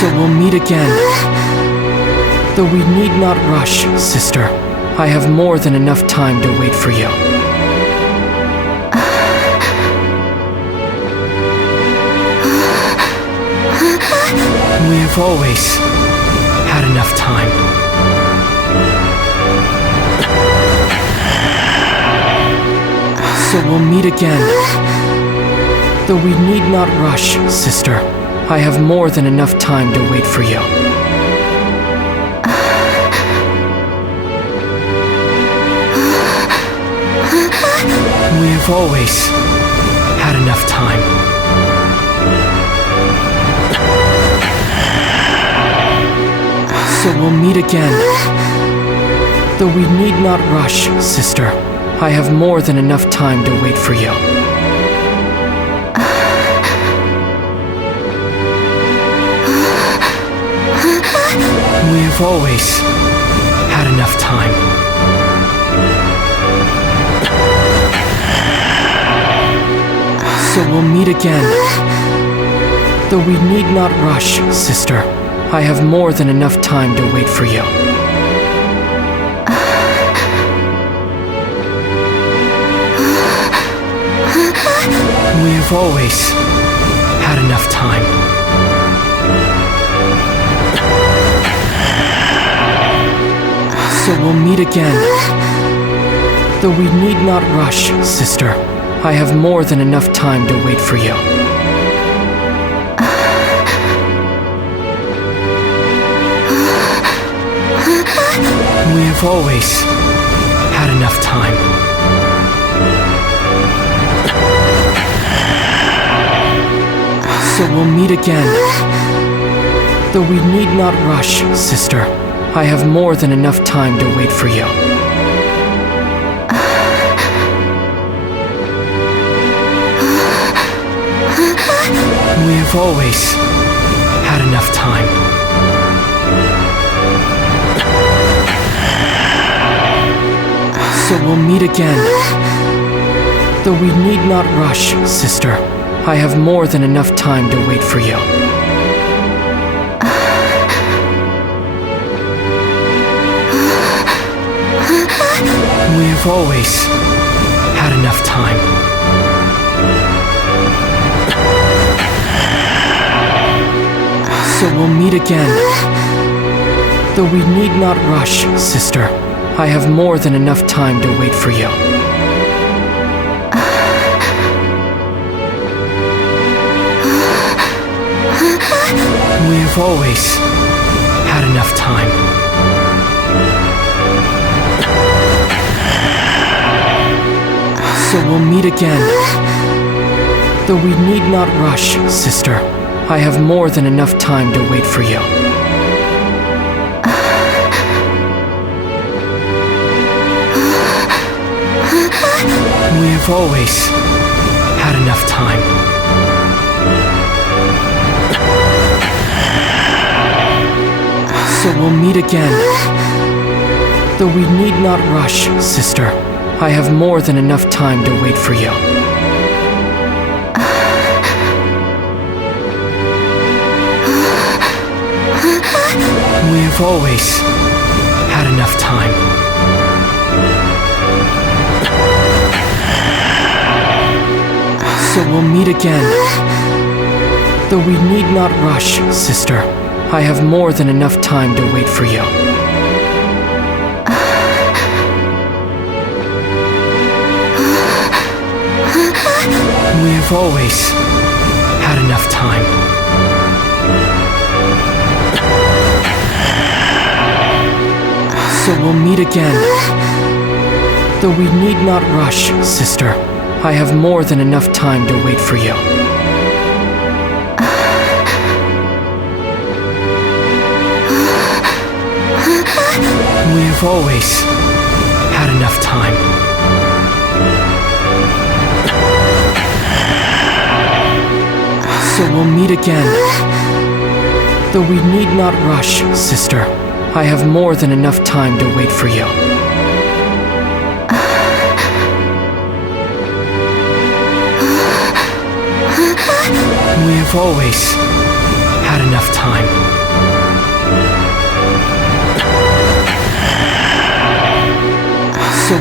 So we'll meet again. Though we need not rush, sister. I have more than enough time to wait for you. We have always had enough time. So we'll meet again. Though we need not rush, sister. I have more than enough time to wait for you. We have always had enough time. So we'll meet again. Though we need not rush, sister. I have more than enough time to wait for you. We have always had enough time. So we'll meet again. Though we need not rush, sister. I have more than enough time to wait for you. We have always had enough time. So we'll meet again. Though we need not rush, sister. I have more than enough time to wait for you. We have always had enough time. So we'll meet again. Though we need not rush, sister. I have more than enough time to wait for you. We have always had enough time. So we'll meet again. Though we need not rush, sister. I have more than enough time to wait for you. We have always had enough time. So we'll meet again. Though we need not rush, sister. I have more than enough time to wait for you. We have always had enough time. So we'll meet again. Though we need not rush, sister. I have more than enough time to wait for you. We have always had enough time. So we'll meet again. Though we need not rush, sister. I have more than enough time to wait for you. We have always had enough time. So we'll meet again. Though we need not rush, sister. I have more than enough time to wait for you. We have always had enough time. So we'll meet again. Though we need not rush, sister. I have more than enough time to wait for you. We have always had enough time. So we'll meet again. Though we need not rush, sister. I have more than enough time to wait for you. We have always had enough time.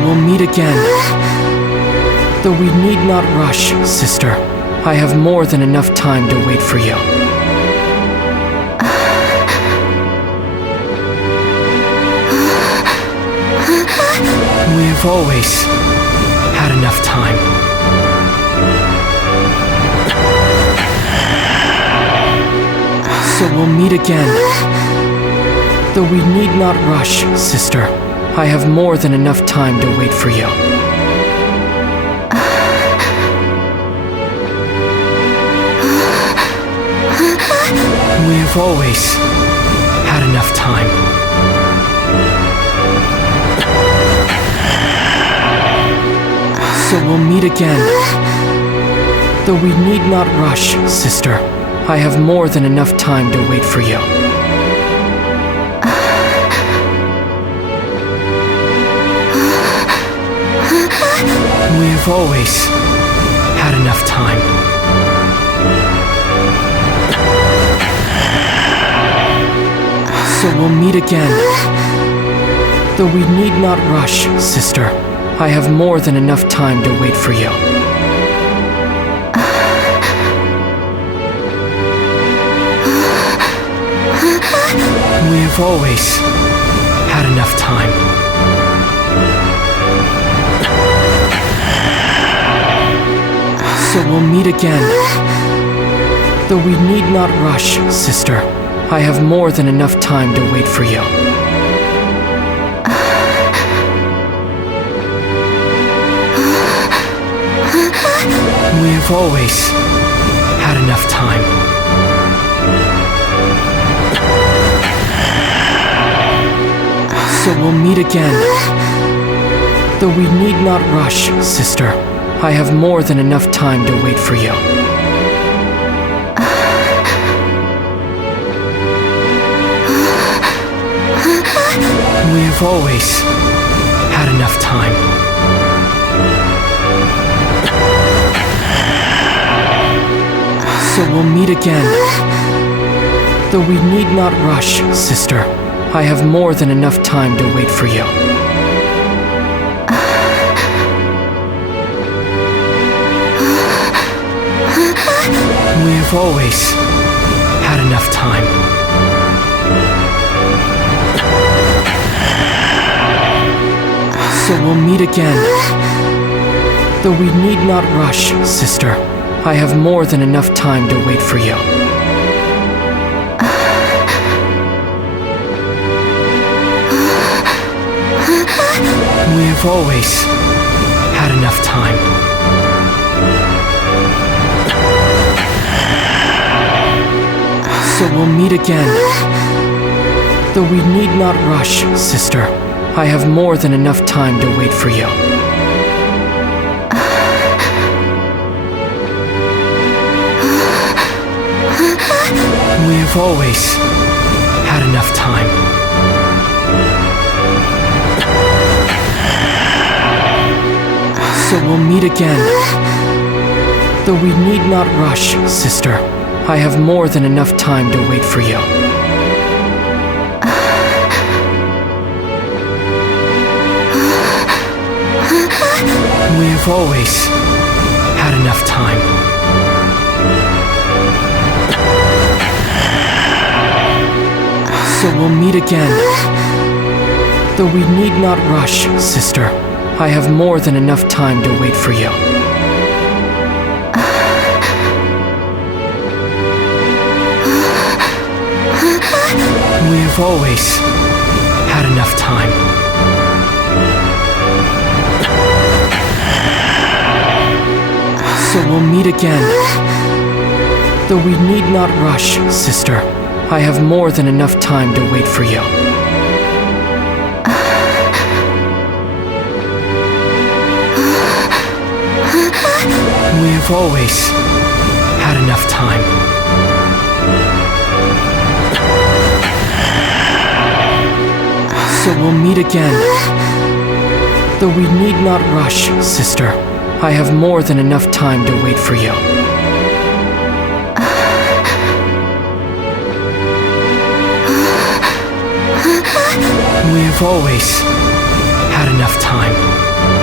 we'll meet again. Though we need not rush, sister. I have more than enough time to wait for you. We have always had enough time. So we'll meet again. Though we need not rush, sister. I have more than enough time to wait for you. We have always had enough time. So we'll meet again. Though we need not rush, sister. I have more than enough time to wait for you. We have always had enough time. So we'll meet again. Though we need not rush, sister. I have more than enough time to wait for you. We have always had enough time. So we'll meet again. Though we need not rush, sister. I have more than enough time to wait for you. We have always had enough time. So we'll meet again. Though we need not rush, sister. I have more than enough time to wait for you. We have always had enough time. So we'll meet again. Though we need not rush, sister. I have more than enough time to wait for you. We have always had enough time. So we'll meet again. Though we need not rush, sister. I have more than enough time to wait for you. We have always had enough time. So we'll meet again. Though we need not rush, sister. I have more than enough time to wait for you. We have always had enough time. So we'll meet again. Though we need not rush, sister. I have more than enough time to wait for you. We have always had enough time. So we'll meet again. Though we need not rush, sister. I have more than enough time to wait for you. We have always had enough time. So we'll meet again. Though we need not rush, sister. I have more than enough time to wait for you. We have always had enough time. So we'll meet again. Though we need not rush, sister. I have more than enough time to wait for you. We have always had enough time.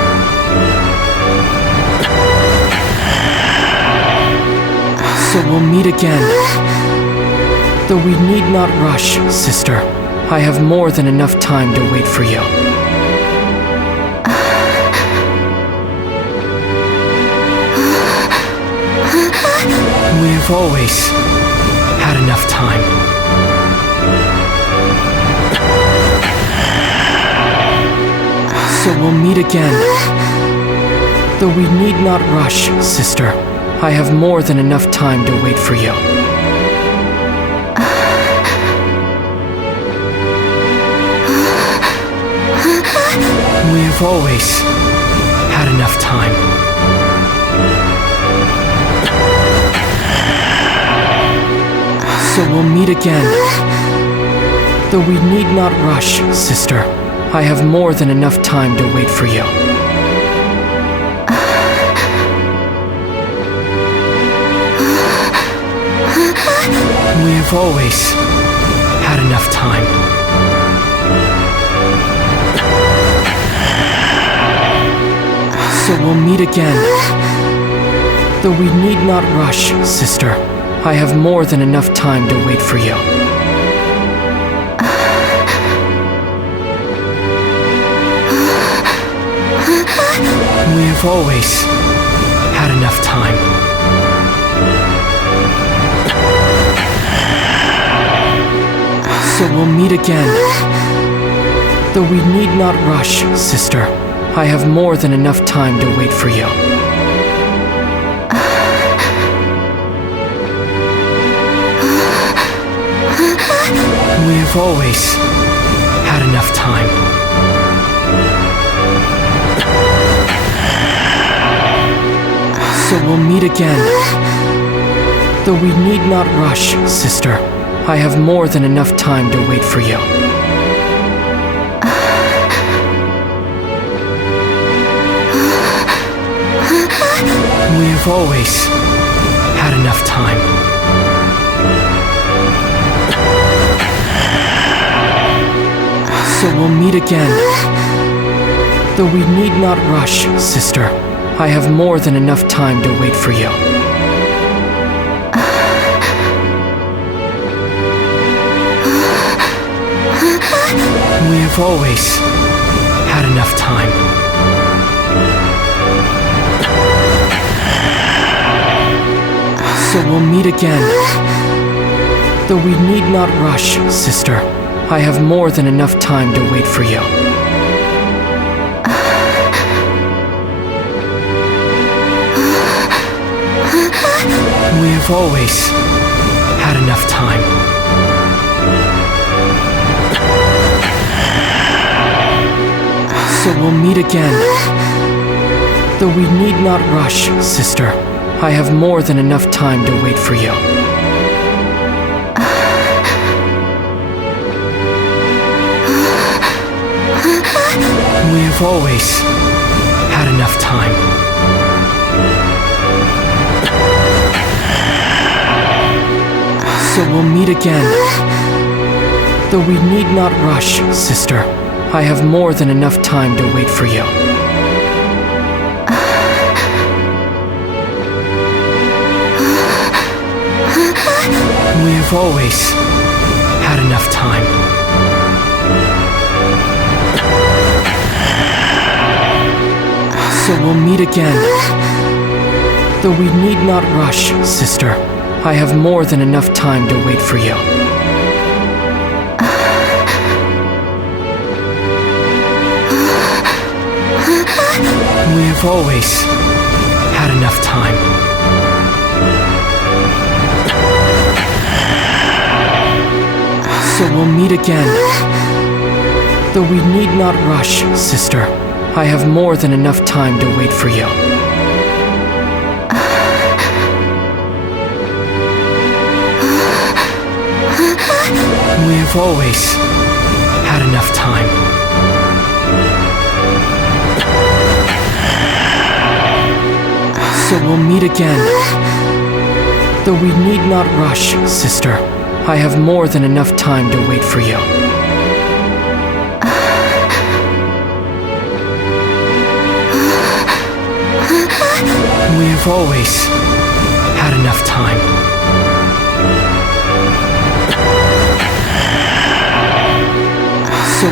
So we'll meet again. Though we need not rush, sister. I have more than enough time to wait for you. We have always had enough time. So we'll meet again. Though we need not rush, sister. I have more than enough time to wait for you. We have always had enough time. So we'll meet again. Though we need not rush, sister. I have more than enough time to wait for you. We have always had enough time. So we'll meet again. Though we need not rush, sister. I have more than enough time to wait for you. We have always had enough time. So we'll meet again. Though we need not rush, sister. I have more than enough time to wait for you. We have always had enough time. So we'll meet again. Though we need not rush, sister. I have more than enough time to wait for you. We have always had enough time. So we'll meet again. Though we need not rush, sister. I have more than enough time to wait for you. We have always had enough time. So we'll meet again. Though we need not rush, sister. I have more than enough time to wait for you. We have always had enough time. So we'll meet again. Though we need not rush, sister. I have more than enough time to wait for you. We have always had enough time. So we'll meet again. Though we need not rush, sister. I have more than enough time to wait for you. We have always had enough time. So we'll meet again. Though we need not rush, sister. I have more than enough time to wait for you. We have always had enough time. So we'll meet again. Though we need not rush, sister. I have more than enough time to wait for you. We have always had enough time. So we'll meet again. Though we need not rush, sister. I have more than enough time to wait for you. We have always had enough time.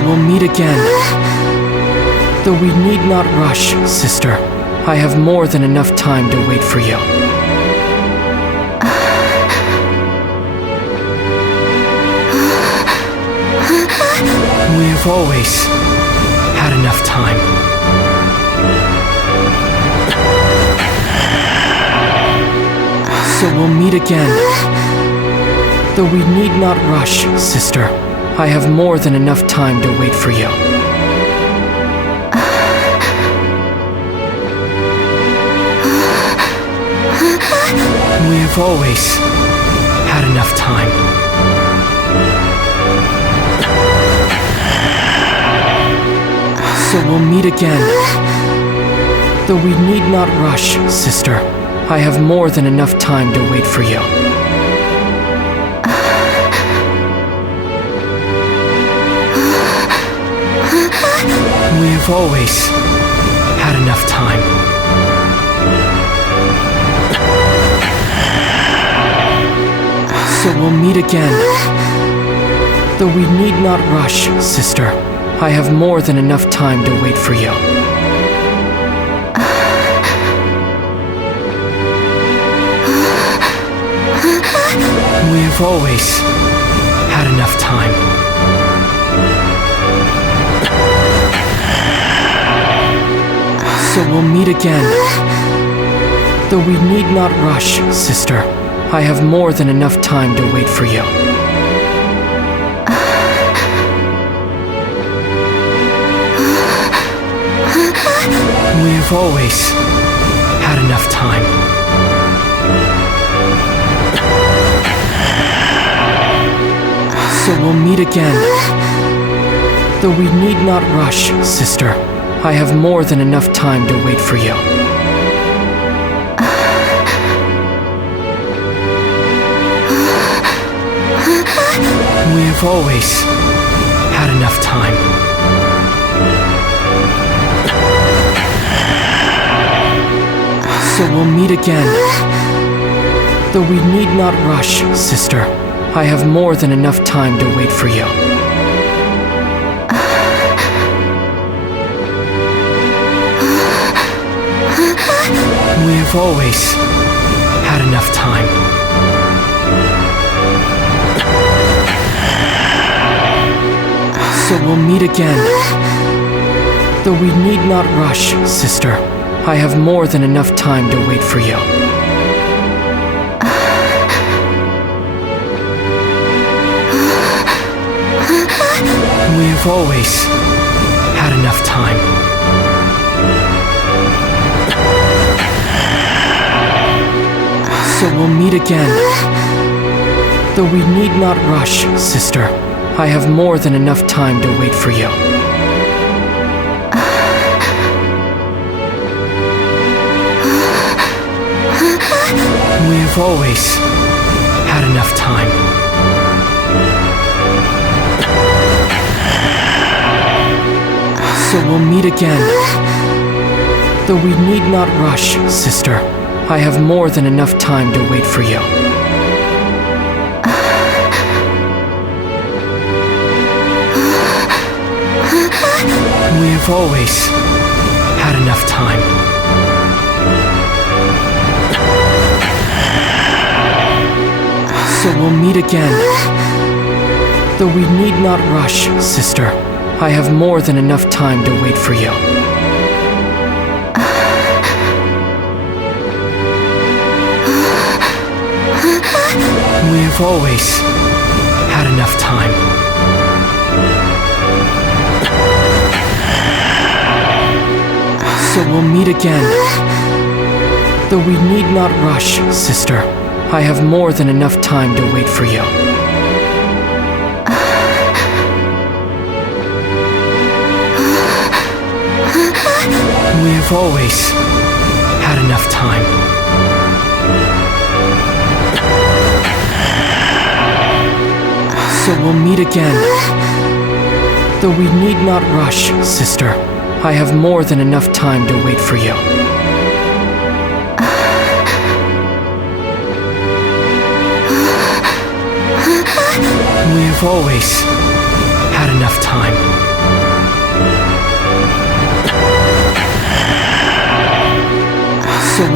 we'll meet again. Though we need not rush, sister. I have more than enough time to wait for you. We have always had enough time. So we'll meet again. Though we need not rush, sister. I have more than enough time to wait for you. We have always had enough time. So we'll meet again. Though we need not rush, sister. I have more than enough time to wait for you. We have always had enough time. So we'll meet again. Though we need not rush, sister. I have more than enough time to wait for you. We have always had enough time. So we'll meet again. Though we need not rush, sister. I have more than enough time to wait for you. We have always had enough time. So we'll meet again. Though we need not rush, sister. I have more than enough time to wait for you. We have always had enough time. So we'll meet again. Though we need not rush, sister. I have more than enough time to wait for you. We have always had enough time. So we'll meet again. Though we need not rush, sister. I have more than enough time to wait for you. We have always had enough time. So we'll meet again. Though we need not rush, sister. I have more than enough time to wait for you. We have always had enough time. So we'll meet again. Though we need not rush, sister. I have more than enough time to wait for you. We have always had enough time. So we'll meet again. Though we need not rush, sister. I have more than enough time to wait for you. We have always had enough time. So we'll meet again. Though we need not rush, sister. I have more than enough time to wait for you. We have always had enough time. So we'll meet again. Though we need not rush, sister. I have more than enough time to wait for you. We have always had enough time.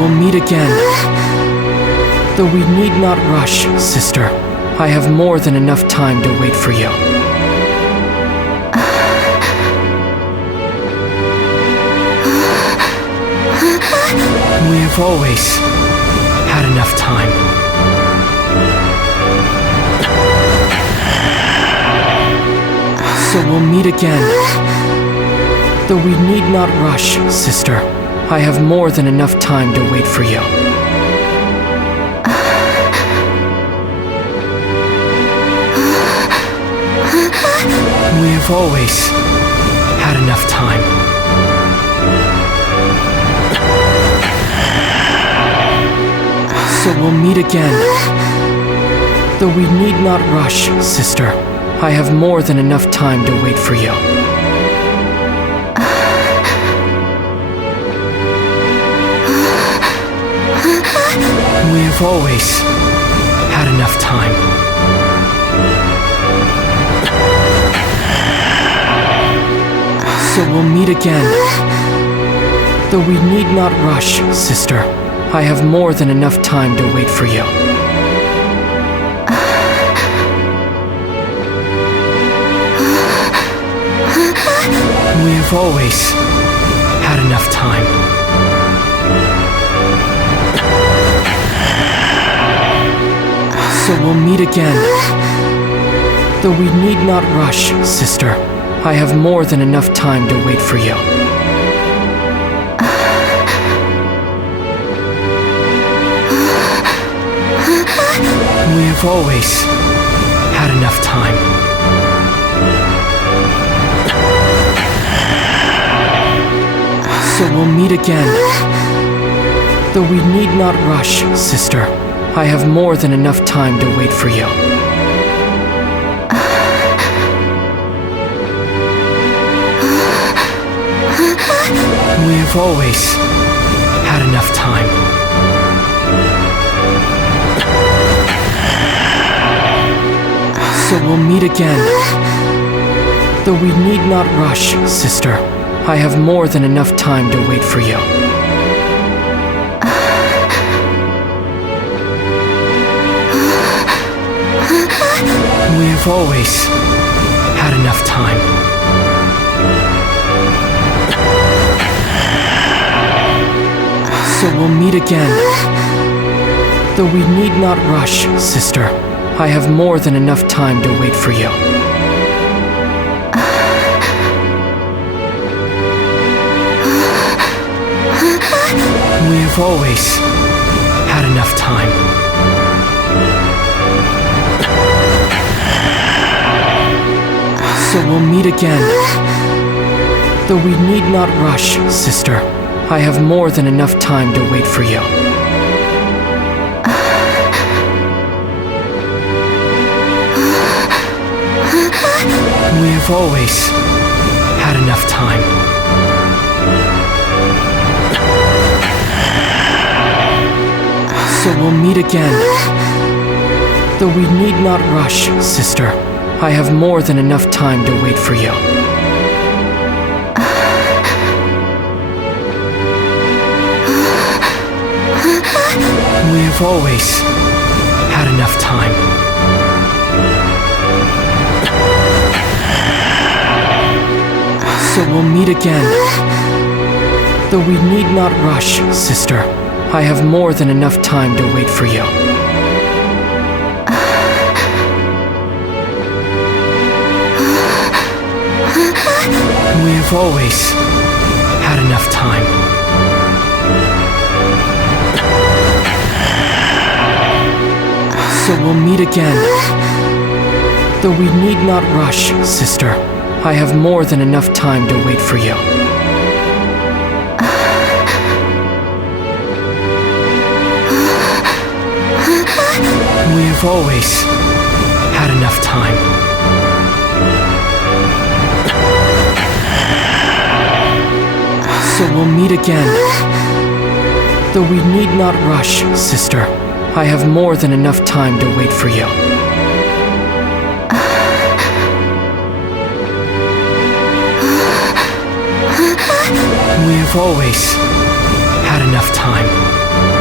we'll meet again. Though we need not rush, sister. I have more than enough time to wait for you. We have always had enough time. So we'll meet again. Though we need not rush, sister. I have more than enough time to wait for you. We have always had enough time. So we'll meet again. Though we need not rush, sister. I have more than enough time to wait for you. We have always had enough time. So we'll meet again. Though we need not rush, sister. I have more than enough time to wait for you. We have always had enough time. So we'll meet again. Though we need not rush, sister. I have more than enough time to wait for you. We have always had enough time. So we'll meet again. Though we need not rush, sister. I have more than enough time to wait for you. We have always had enough time. So we'll meet again. Though we need not rush, sister. I have more than enough time to wait for you. We have always had enough time. So we'll meet again. Though we need not rush, sister. I have more than enough time to wait for you. We have always had enough time. So we'll meet again. Though we need not rush, sister. I have more than enough time to wait for you. We have always had enough time. So we'll meet again. Though we need not rush, sister. I have more than enough time to wait for you. We have always had enough time. So we'll meet again. Though we need not rush, sister. I have more than enough time to wait for you. We have always had enough time. So we'll meet again. Though we need not rush, sister. I have more than enough time to wait for you. We have always had enough time. So we'll meet again. Though we need not rush, sister. I have more than enough time to wait for you. We have always had enough time.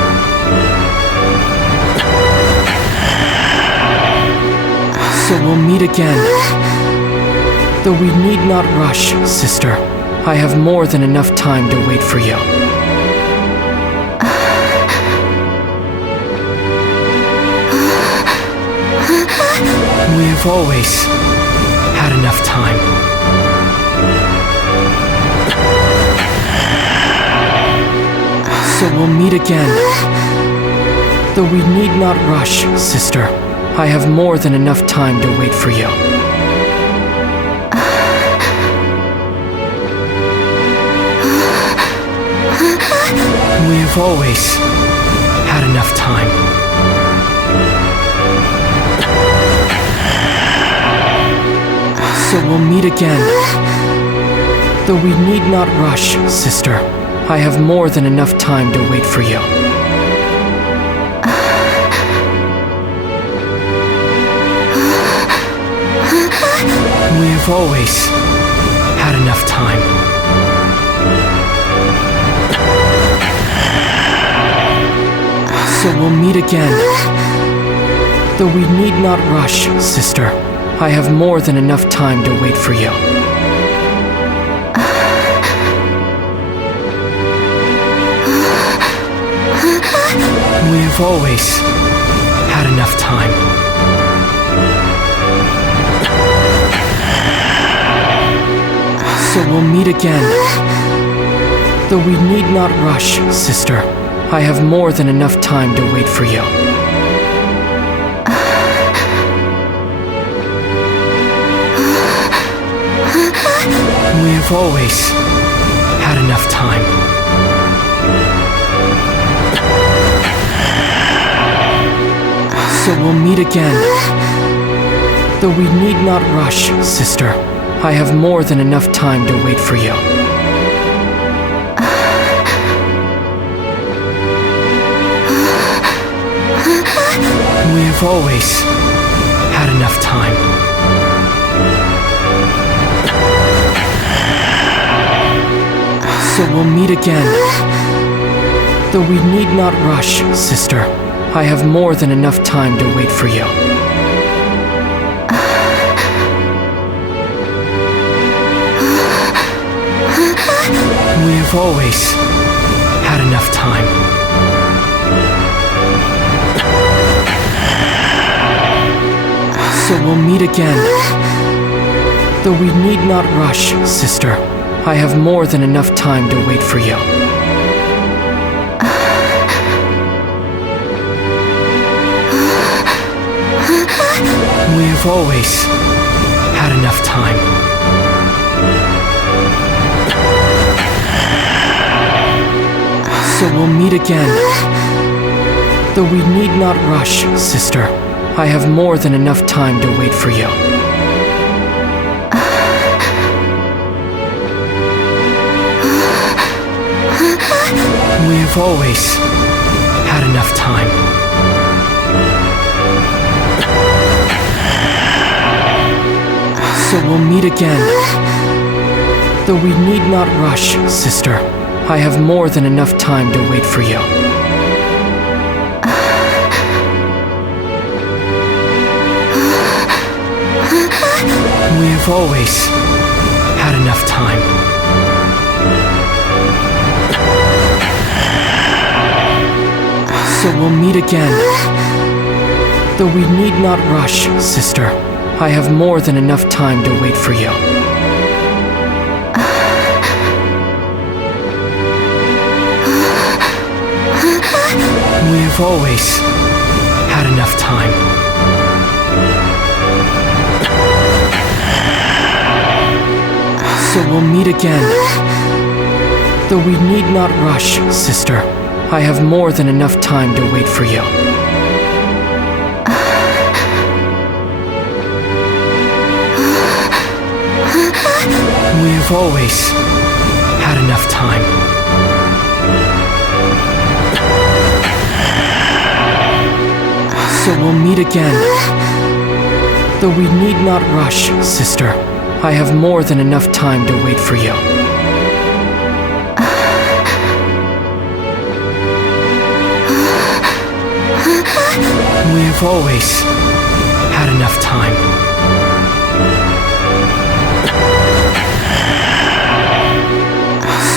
we'll meet again. Though we need not rush, sister. I have more than enough time to wait for you. We have always had enough time. So we'll meet again. Though we need not rush, sister. I have more than enough time to wait for you. We have always had enough time. So we'll meet again. Though we need not rush, sister. I have more than enough time to wait for you. We have always had enough time. So we'll meet again. Though we need not rush, sister. I have more than enough time to wait for you. We have always had enough time. So we'll meet again. Though we need not rush, sister. I have more than enough time to wait for you. We have always had enough time. So we'll meet again. Though we need not rush, sister. I have more than enough time to wait for you. We have always had enough time. So we'll meet again. Though we need not rush, sister. I have more than enough time to wait for you. We have always had enough time. So we'll meet again. Though we need not rush, sister. I have more than enough time to wait for you. We have always had enough time. So we'll meet again. Though we need not rush, sister. I have more than enough time to wait for you. We have always had enough time. So we'll meet again. Though we need not rush, sister. I have more than enough time to wait for you. We have always had enough time. So we'll meet again. Though we need not rush, sister. I have more than enough time to wait for you. We have always had enough time. So we'll meet again. Though we need not rush, sister. I have more than enough time to wait for you. We have always had enough time. So we'll meet again. Though we need not rush, sister. I have more than enough time to wait for you. We have always had enough time.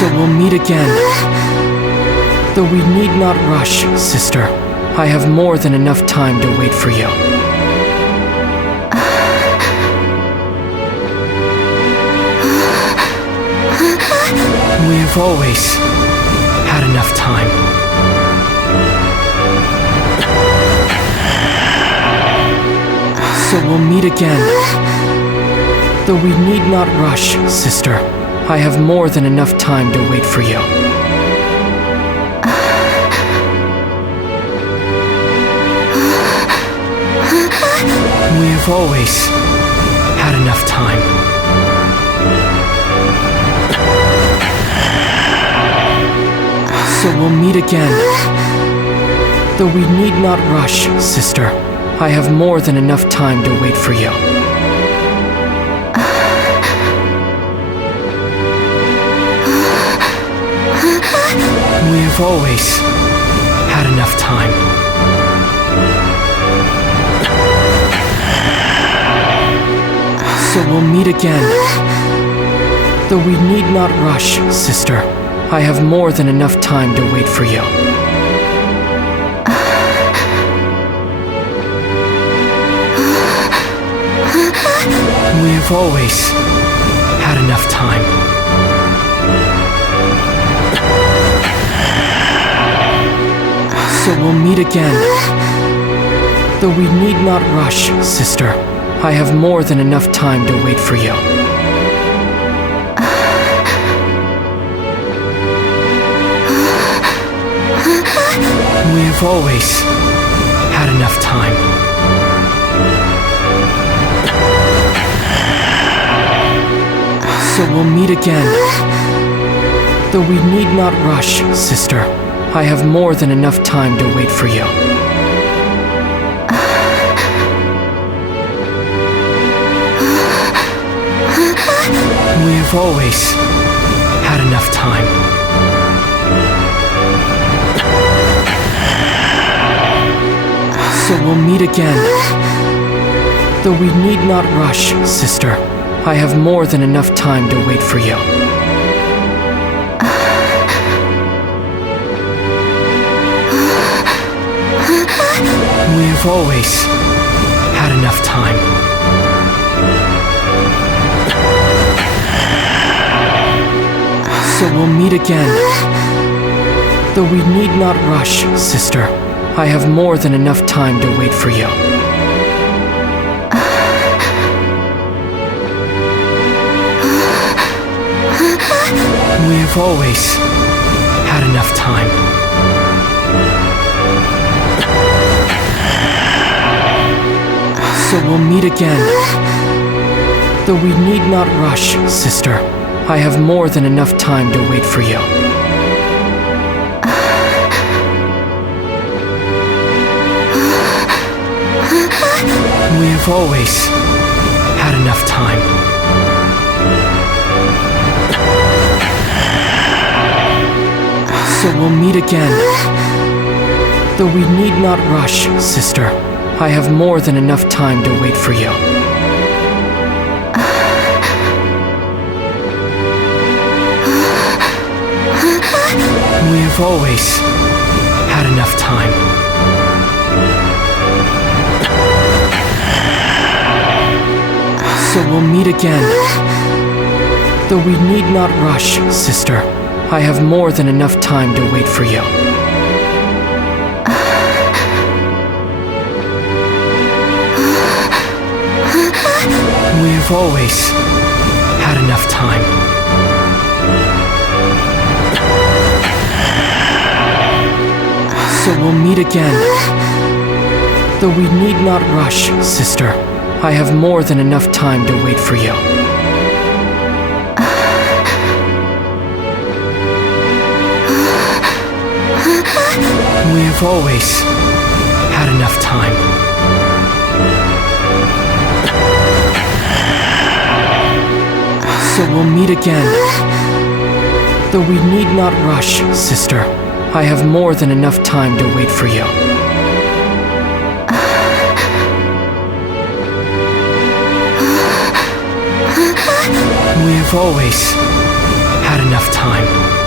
So we'll meet again. Though we need not rush, sister. I have more than enough time to wait for you. We have always had enough time. So we'll meet again. Though we need not rush, sister. I have more than enough time to wait for you. We have always had enough time. So we'll meet again. Though we need not rush, sister. I have more than enough time to wait for you. We have always had enough time. So we'll meet again. Though we need not rush, sister. I have more than enough time to wait for you. We have always had enough time. So we'll meet again. Though we need not rush, sister. I have more than enough time to wait for you. We have always had enough time. So we'll meet again. Though we need not rush, sister. I have more than enough time to wait for you. We have always had enough time. So we'll meet again. Though we need not rush, sister. I have more than enough time to wait for you. We have always had enough time. So we'll meet again. Though we need not rush, sister. I have more than enough time to wait for you. We have always had enough time. So we'll meet again. Though we need not rush, sister. I have more than enough time to wait for you. We have always had enough time. So we'll meet again. Though we need not rush, sister. I have more than enough time to wait for you. We have always had enough time. So we'll meet again. Though we need not rush, sister. I have more than enough time to wait for you. We have always had enough time. So we'll meet again. Though we need not rush, sister. I have more than enough time to wait for you. We have always had enough time. So we'll meet again. Though we need not rush, sister. I have more than enough time to wait for you. We have always had enough time.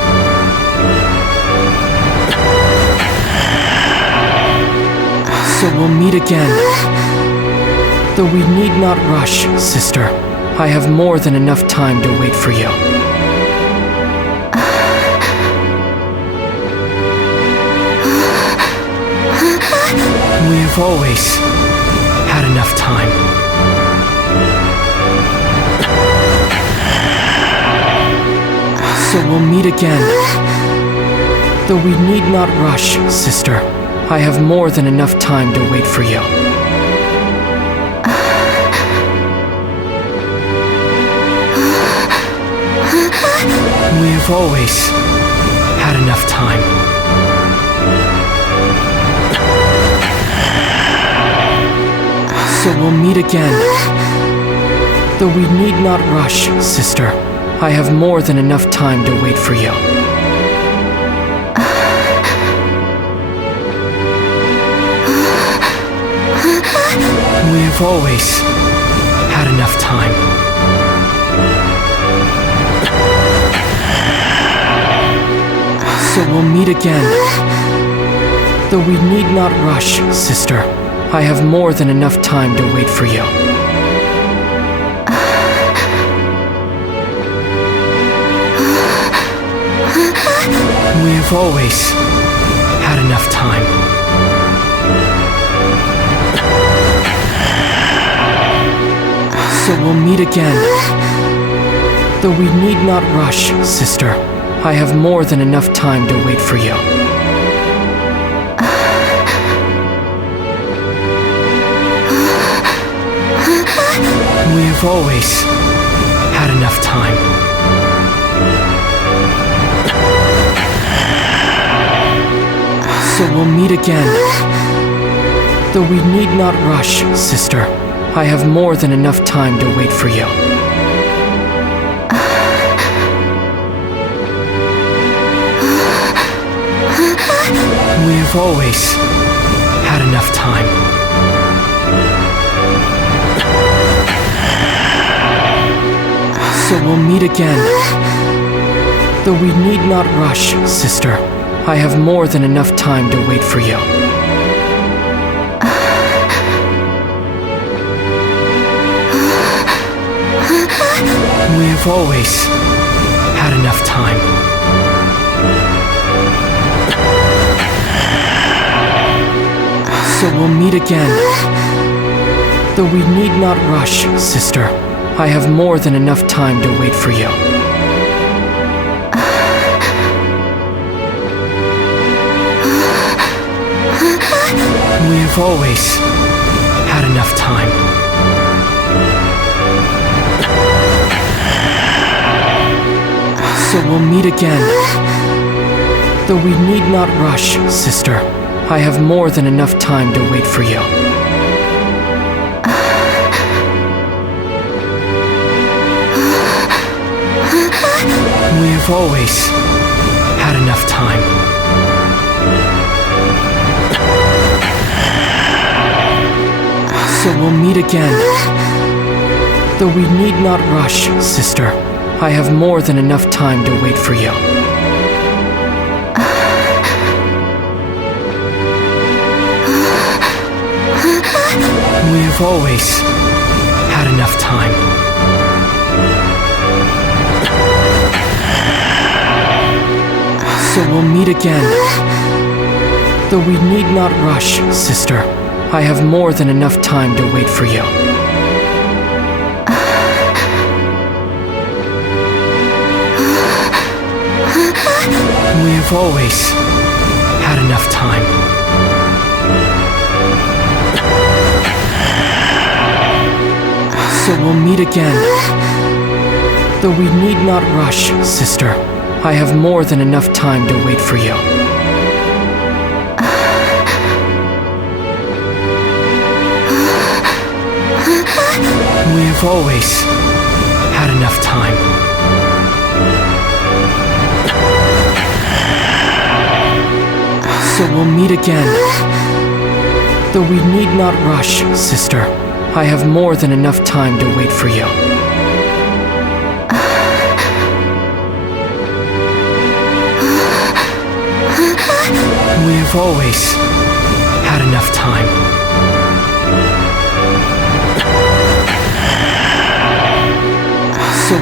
So we'll meet again. Though we need not rush, sister. I have more than enough time to wait for you. We have always had enough time. So we'll meet again. Though we need not rush, sister. I have more than enough time to wait for you. We have always had enough time. So we'll meet again. Though we need not rush, sister. I have more than enough time to wait for you. We have always had enough time. So we'll meet again. Though we need not rush, sister. I have more than enough time to wait for you. We have always had enough time. So we'll meet again. Though we need not rush, sister. I have more than enough time to wait for you. We have always had enough time. So we'll meet again. Though we need not rush, sister. I have more than enough time to wait for you. We have always had enough time. So we'll meet again. Though we need not rush, sister. I have more than enough time to wait for you. We have always had enough time. So we'll meet again. Though we need not rush, sister. I have more than enough time to wait for you. We have always had enough time. So we'll meet again. Though we need not rush, sister. I have more than enough time to wait for you. We have always had enough time. So we'll meet again. Though we need not rush, sister. I have more than enough time to wait for you. We have always had enough time. So we'll meet again. Though we need not rush, sister. I have more than enough time to wait for you. We have always had enough time. So we'll meet again. Though we need not rush, sister. I have more than enough time to wait for you. We have always had enough time. So we'll meet again. Though we need not rush, sister. I have more than enough time to wait for you. We have always had enough time.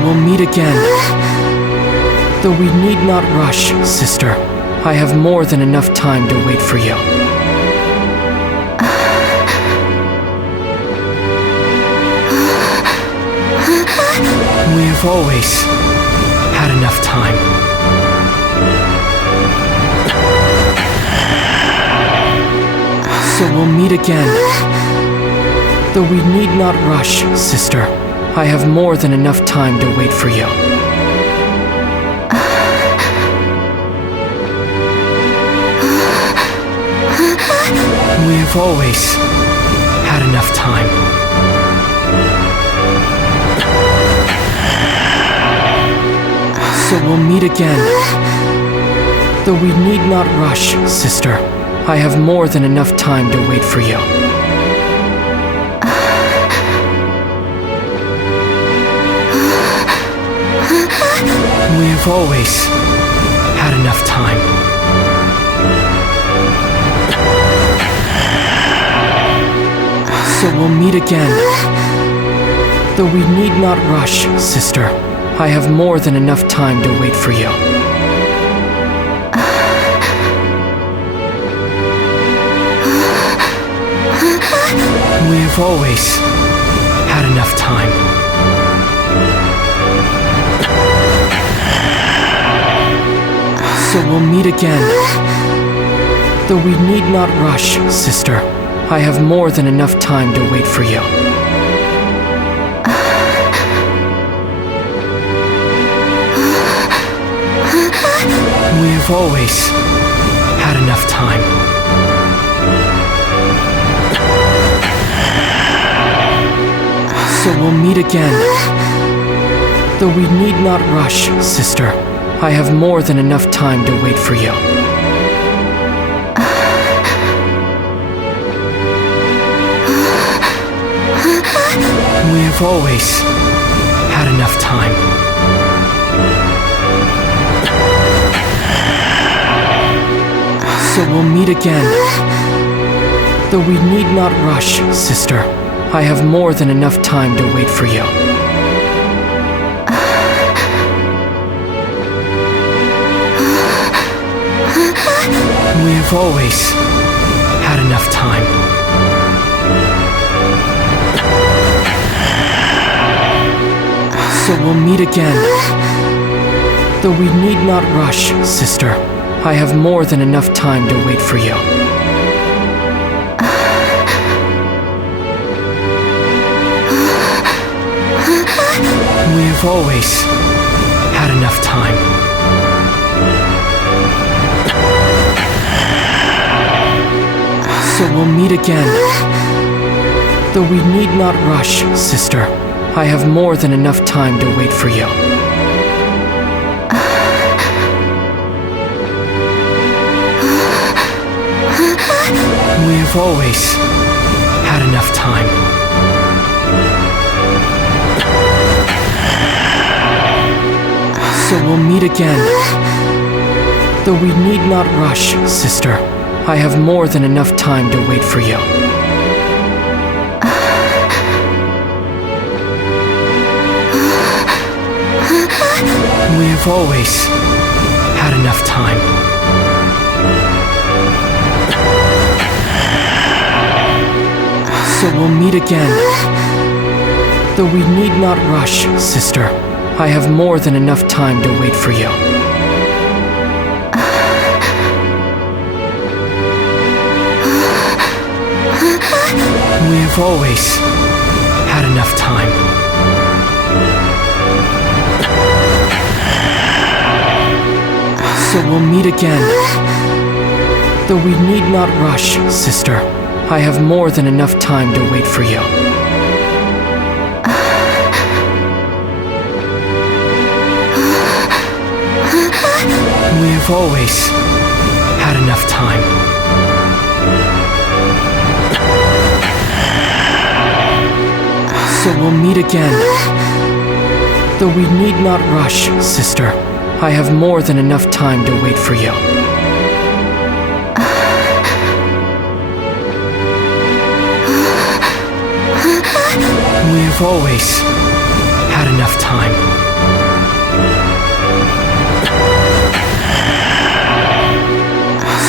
we'll meet again. Though we need not rush, sister. I have more than enough time to wait for you. We have always had enough time. So we'll meet again. Though we need not rush, sister. I have more than enough time to wait for you. We have always had enough time. So we'll meet again. Though we need not rush, sister. I have more than enough time to wait for you. We have always had enough time. So we'll meet again. Though we need not rush, sister. I have more than enough time to wait for you. We have always had enough time. So we'll meet again. Though we need not rush, sister. I have more than enough time to wait for you. We have always had enough time. So we'll meet again. Though we need not rush, sister. I have more than enough time to wait for you. We have always had enough time. So we'll meet again. Though we need not rush, sister. I have more than enough time to wait for you. We have always had enough time. So we'll meet again. Though we need not rush, sister. I have more than enough time to wait for you. We have always had enough time. So we'll meet again. Though we need not rush, sister. I have more than enough time to wait for you. We have always had enough time. So we'll meet again. Though we need not rush, sister. I have more than enough time to wait for you. We have always had enough time. So we'll meet again. Though we need not rush, sister. I have more than enough time to wait for you. We have always had enough time. So we'll meet again. Though we need not rush, sister. I have more than enough time to wait for you. We have always had enough time. So we'll meet again. Though we need not rush, sister. I have more than enough time to wait for you. We have always had enough time.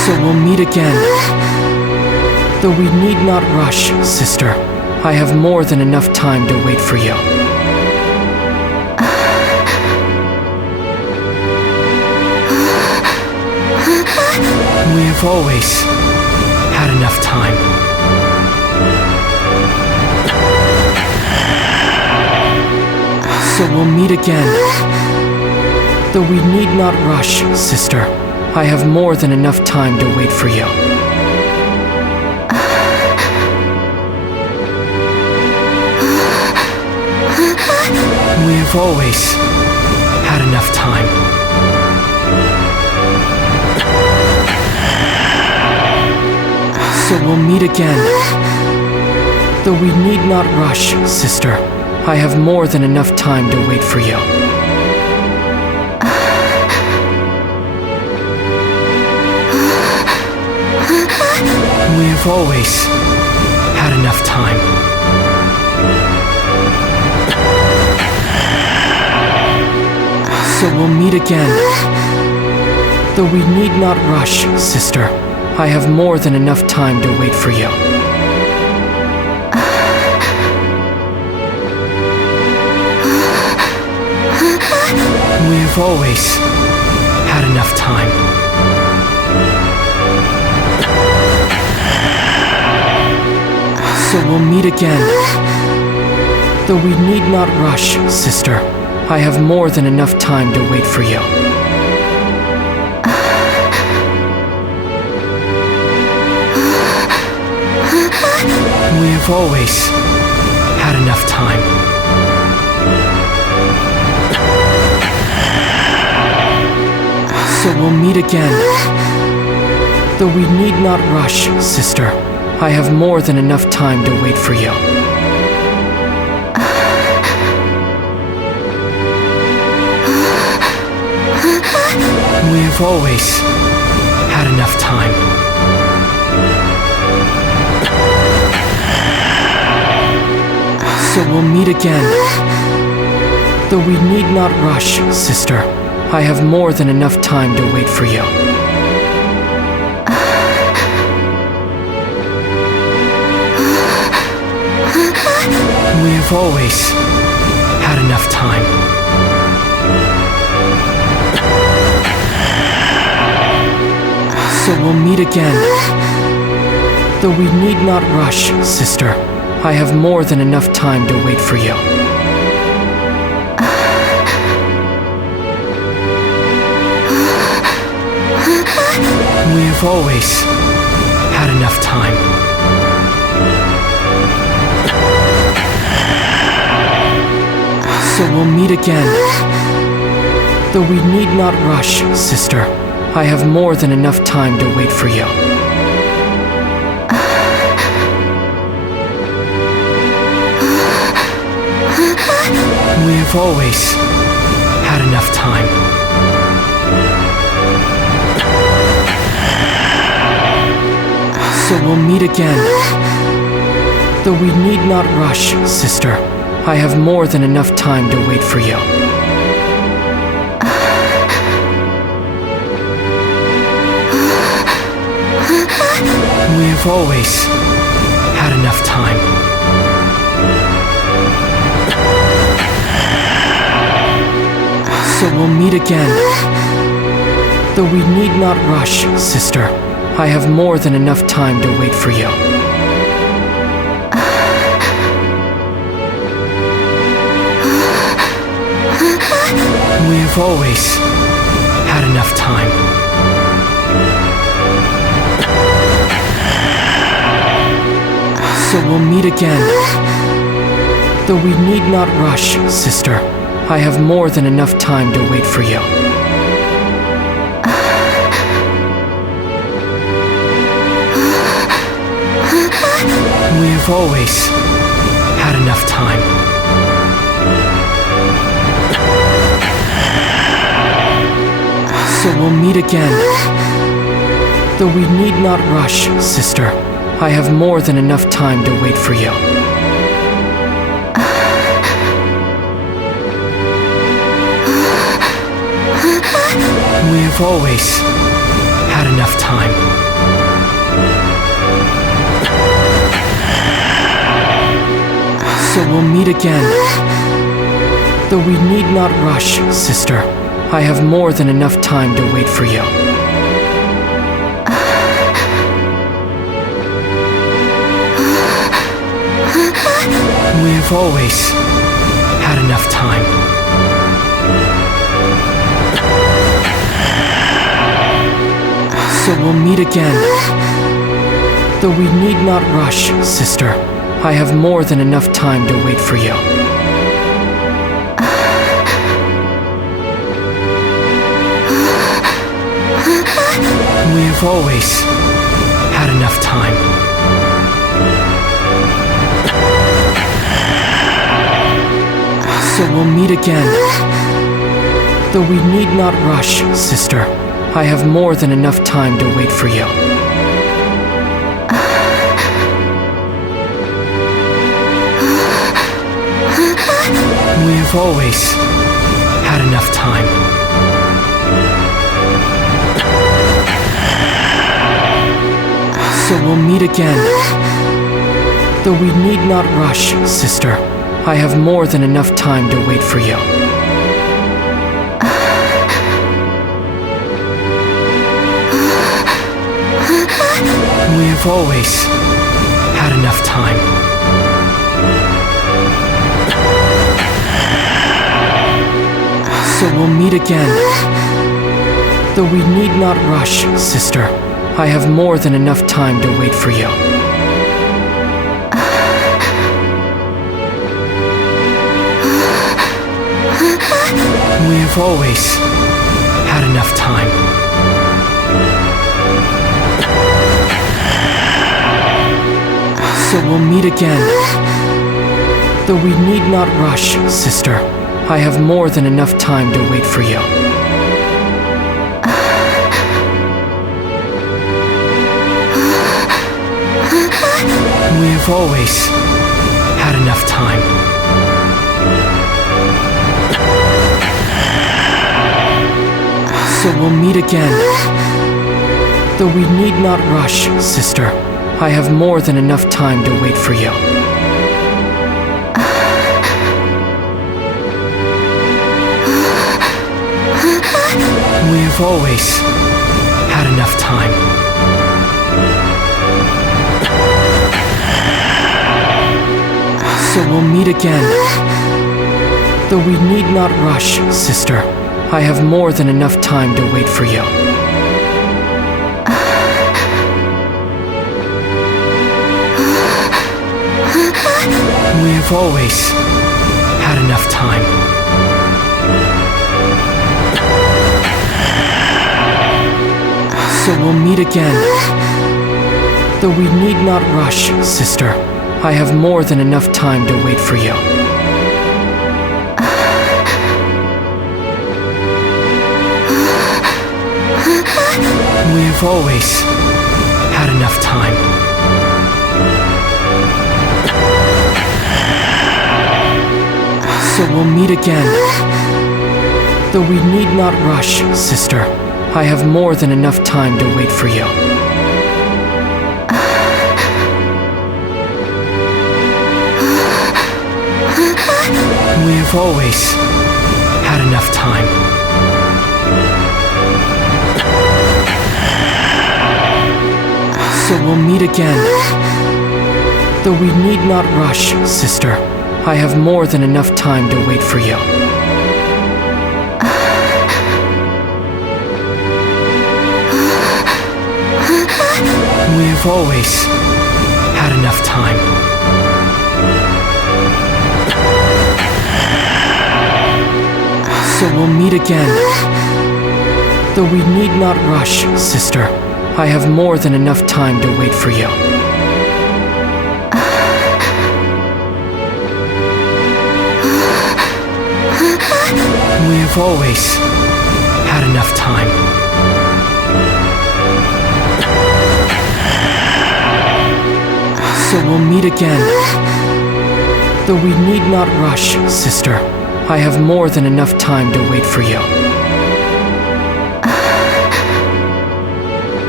So we'll meet again. Though we need not rush, sister. I have more than enough time to wait for you. We have always had enough time. So we'll meet again. Though we need not rush, sister. I have more than enough time to wait for you. We have always had enough time. So we'll meet again. Though we need not rush, sister. I have more than enough time to wait for you. We have always had enough time. So we'll meet again. Though we need not rush, sister. I have more than enough time to wait for you. We have always had enough time. So we'll meet again. Though we need not rush, sister. I have more than enough time to wait for you. We have always had enough time. So we'll meet again. Though we need not rush, sister. I have more than enough time to wait for you. We have always had enough time. So we'll meet again. Though we need not rush, sister. I have more than enough time to wait for you. We have always had enough time. So we'll meet again. Though we need not rush, sister. I have more than enough time to wait for you. We have always had enough time. So we'll meet again. Though we need not rush, sister. I have more than enough time to wait for you. We have always had enough time. So we'll meet again. Though we need not rush, sister. I have more than enough time to wait for you. We have always had enough time. So we'll meet again. Though we need not rush, sister. I have more than enough time to wait for you. We have always had enough time. So we'll meet again. Though we need not rush, sister. I have more than enough time to wait for you. We have always had enough time. So we'll meet again. Though we need not rush, sister. I have more than enough time to wait for you. We have always had had enough time. So we'll meet again. Though we need not rush, sister. I have more than enough time to wait for you. We have always had enough time. So we'll meet again. Though we need not rush, sister. I have more than enough time to wait for you. We have always had enough time. So we'll meet again. Though we need not rush, sister. I have more than enough time to wait for you. We have always had enough time. So we'll meet again. Though we need not rush, sister. I have more than enough time to wait for you. We have always had enough time. So we'll meet again. Though we need not rush, sister. I have more than enough time to wait for you. We have always had enough time. So we'll meet again. Though we need not rush, sister. I have more than enough time to wait for you. We have always had enough time. So we'll meet again. Though we need not rush, sister. I have more than enough time to wait for you. We have always had enough time. So we'll meet again. Though we need not rush, sister. I have more than enough time to wait for you. We have always had enough time. So we'll meet again. Though we need not rush, sister. I have more than enough time to wait for you. We have always had enough time. So we'll meet again. Though we need not rush, sister. I have more than enough time to wait for you. We have always had enough time. So we'll meet again. Though we need not rush, sister. I have more than enough time to wait for you. We have always had enough time. So we'll meet again. Though we need not rush, sister. I have more than enough time to wait for you. We have always had enough time. So we'll meet again. Though we need not rush, sister. I have more than enough time to wait for you. We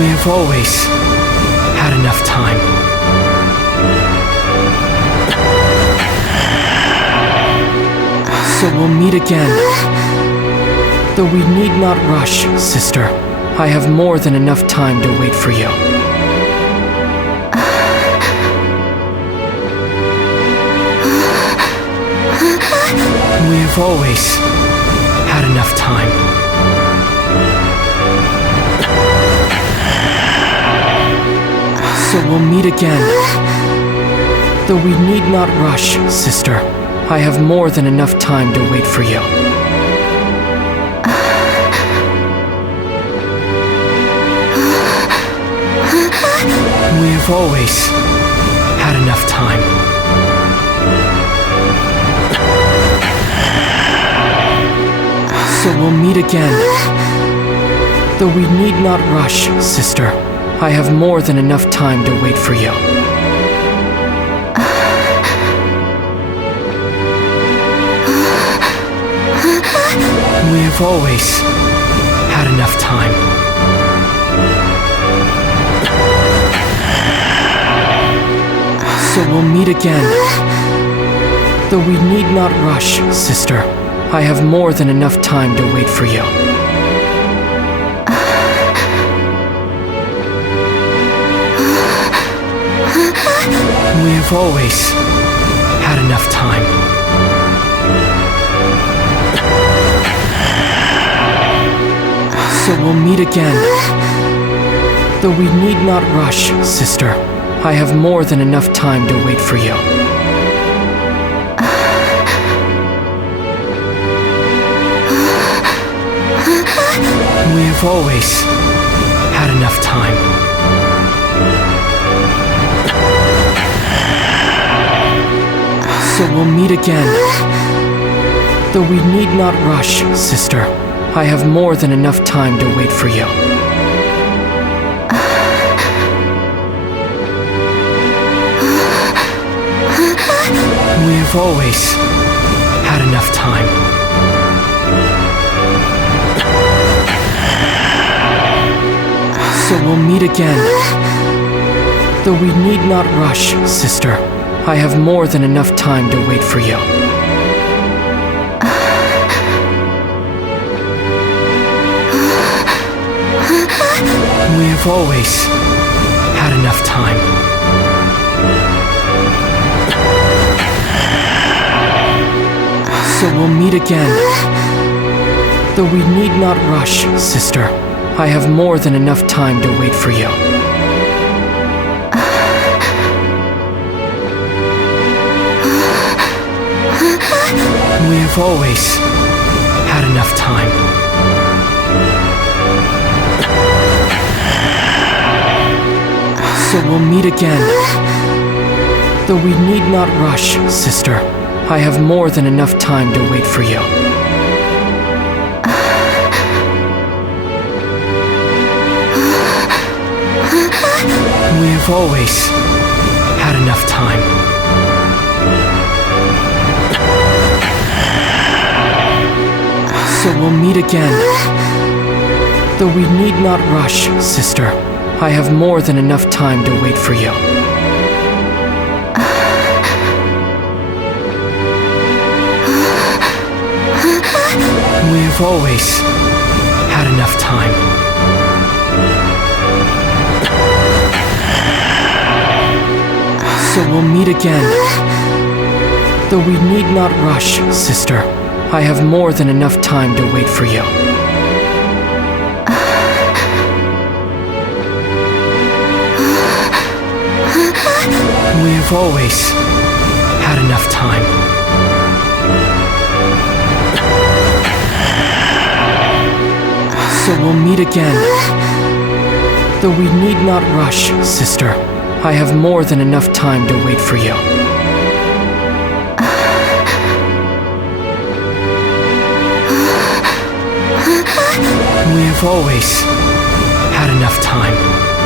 We have always had enough time. So we'll meet again. Though we need not rush, sister. I have more than enough time to wait for you. We have always had enough time. So we'll meet again. Though we need not rush, sister. I have more than enough time to wait for you. We have always had enough time. So we'll meet again. Though we need not rush, sister. I have more than enough time to wait for you. We have always had enough time. So we'll meet again. Though we need not rush, sister. I have more than enough time to wait for you. We have always had enough time. So we'll meet again. Though we need not rush, sister. I have more than enough time to wait for you. We have always had enough time. So we'll meet again. Though we need not rush, sister. I have more than enough time to wait for you. We have always had enough time. So we'll meet again. Though we need not rush, sister. I have more than enough time to wait for you. We have always had enough time. So we'll meet again. Though we need not rush, sister. I have more than enough time to wait for you. We have always had enough time. So we'll meet again. Though we need not rush, sister. I have more than enough time to wait for you. We have always had enough time. So we'll meet again. Though we need not rush, sister. I have more than enough time to wait for you. We have always had enough time. So we'll meet again. Though we need not rush, sister. I have more than enough time to wait for you. We have always had enough time. So we'll meet again. Though we need not rush, sister. I have more than enough time to wait for you. We have always had enough time.